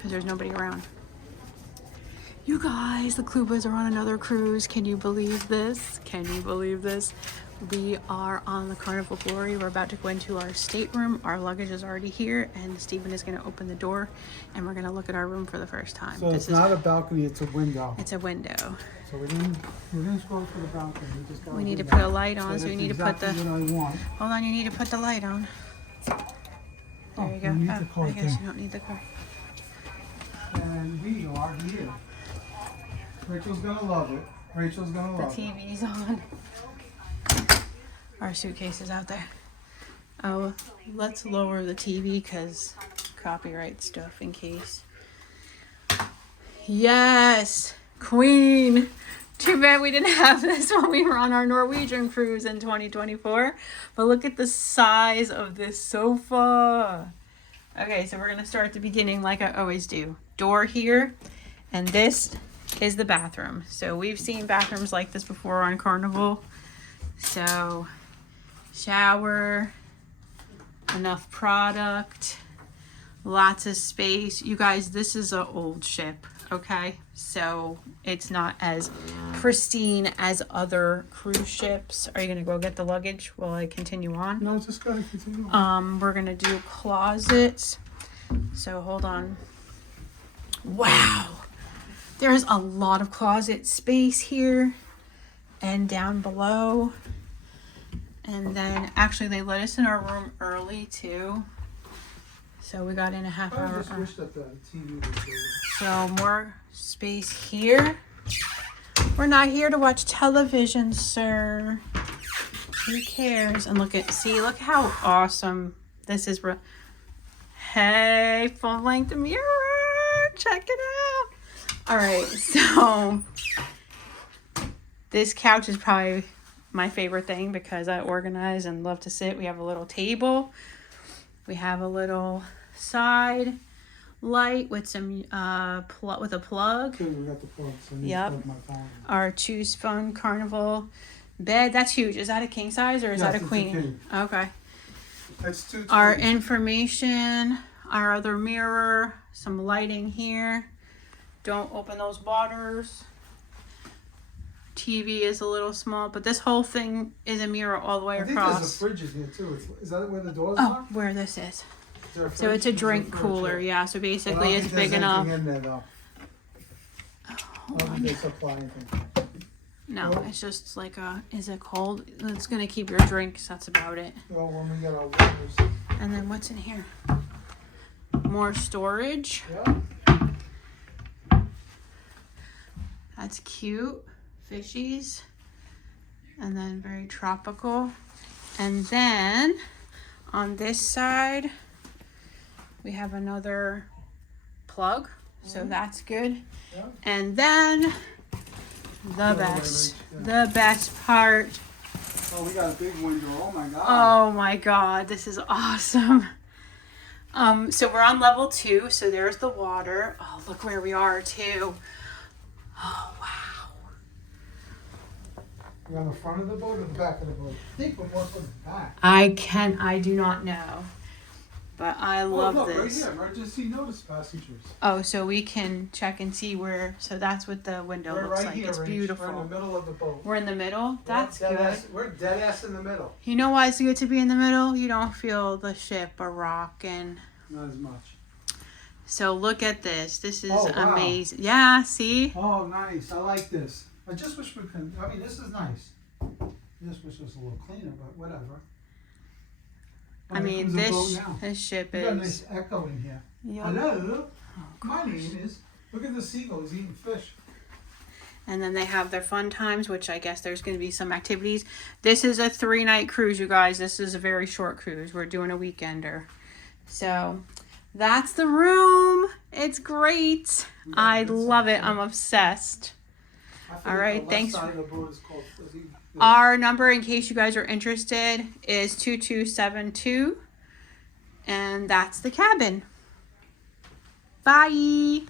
because there's nobody around. You guys, the Klubas are on another cruise. Can you believe this? Can you believe this? We are on the Carnival Glory. We're about to go into our stateroom. Our luggage is already here, and Stephen is going to open the door, and we're going to look at our room for the first time. So it's not a balcony; it's a window. It's a window. So we didn't go for the balcony. We need to put a light on, so we need to put the. What I want. Hold on, you need to put the light on. There you go. I guess you don't need the car. And we are here. Rachel's gonna love it. Rachel's gonna love it. The TV's on. Our suitcase is out there. Oh, let's lower the TV because copyright stuff in case. Yes, Queen. Too bad we didn't have this when we were on our Norwegian cruise in 2024. But look at the size of this sofa. Okay, so we're gonna start at the beginning like I always do. Door here, and this is the bathroom. So we've seen bathrooms like this before on Carnival. So shower, enough product, lots of space. You guys, this is an old ship, okay? So it's not as pristine as other cruise ships. Are you gonna go get the luggage while I continue on? No, just gotta continue on. We're gonna do closets. So hold on. Wow. There's a lot of closet space here and down below. And then actually they let us in our room early too. So we got in a half hour. I just wish that the TV was there. So more space here. We're not here to watch television, sir. Who cares? And look how awesome this is. Hey, full length mirror. Check it out. All right, so this couch is probably my favorite thing because I organize and love to sit. We have a little table. We have a little side light with some with a plug. Okay, we got the plug. So I need to plug my phone. Our Choose Fun Carnival bed. That's huge. Is that a king size or is that a queen? It's a king. Okay. That's 2 Our information, our other mirror, some lighting here. Don't open those waters. TV is a little small, but this whole thing is a mirror all the way across. I think there's a fridge in here too. Is that where the doors are? Oh, where this is. So it's a drink cooler, yeah. So basically it's big enough. In there, though. Hold on. They supply anything. No, Well, it's just like is it cold? It's gonna keep your drinks, that's about it. Well, when we get our waters. And then what's in here? More storage. Yeah. That's cute. Fishies. And then very tropical. And then on this side, we have another plug. So that's good. Yeah. And then the best part. Oh, we got a big window. Oh my god. Oh my god, this is awesome. So we're on level 2, so there's the water. Oh, look where we are too. Oh wow. You on the front of the boat or the back of the boat? I think we're more for the back. I do not know. But I love look, this. Right here, emergency notice passengers. Oh, so we can check and see where, so that's what the window We're looks right like. here, It's Rach. beautiful. We're in the middle of the boat. We're in the middle? That's good. We're dead ass in the middle. You know why it's good to be in the middle? You don't feel the ship or rocking. Not as much. So look at this. This is Oh, wow. amazing. Yeah, see? Oh, nice. I like this. I just wish we could. I mean, this is nice. I just wish it was a little cleaner, but whatever. I mean, this ship We got a is. nice echo in here. Yep. Hello. Oh, My name is. Look at the seagulls eating fish. And then they have their fun times, which I guess there's going to be some activities. This is a 3-night cruise, you guys. This is a very short cruise. We're doing a weekender. So that's the room. It's great. I love it. I'm obsessed. All right, thanks. Our number, in case you guys are interested, is 2272. And that's the cabin. Bye.